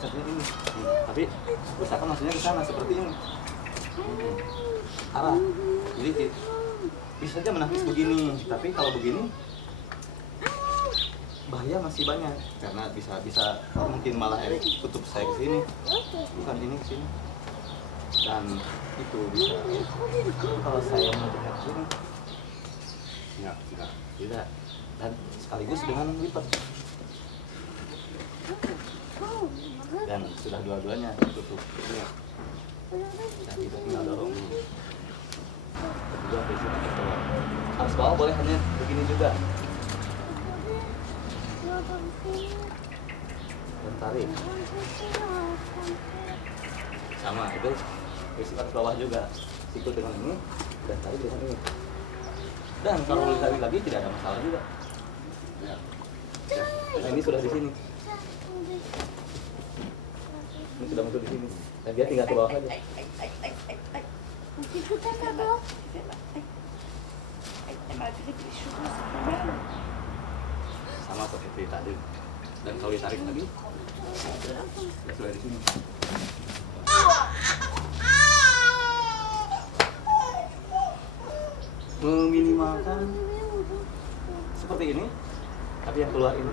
konsepnya ini. Tapi usahakan maksudnya ke sana seperti ini. Arah. Jadi bisa aja menangkis begini, tapi kalau begini bahaya masih banyak karena bisa mungkin malah Erik tutup saya ke sini, bukan ini ke sini. Dan itu bisa kalau saya menutupnya ke sini tidak, dan sekaligus dengan lipat dan sudah dua-duanya tutup ya. Dan kita tinggal dorong kedua posisi atas bawah, atas bawah boleh hanya begini juga dan tarik sama itu posisi atas bawah juga, sikut dengan ini dan tarik dengan ini. Dan kalau ditarik lagi tidak ada masalah juga. Ya. Nah, ini sudah di sini. Ini sudah masuk di sini. Dan dia tinggal ke bawah saja. Sama seperti tadi. Dan kalau ditarik lagi, ya sudah di sini. Meminimalkan seperti ini, tapi yang keluar ini,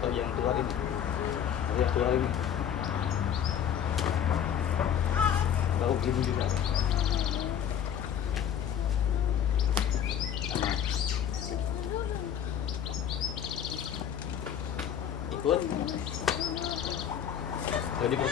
atau yang keluar ini, atau yang keluar ini, atau begini juga. Sama. Ikut.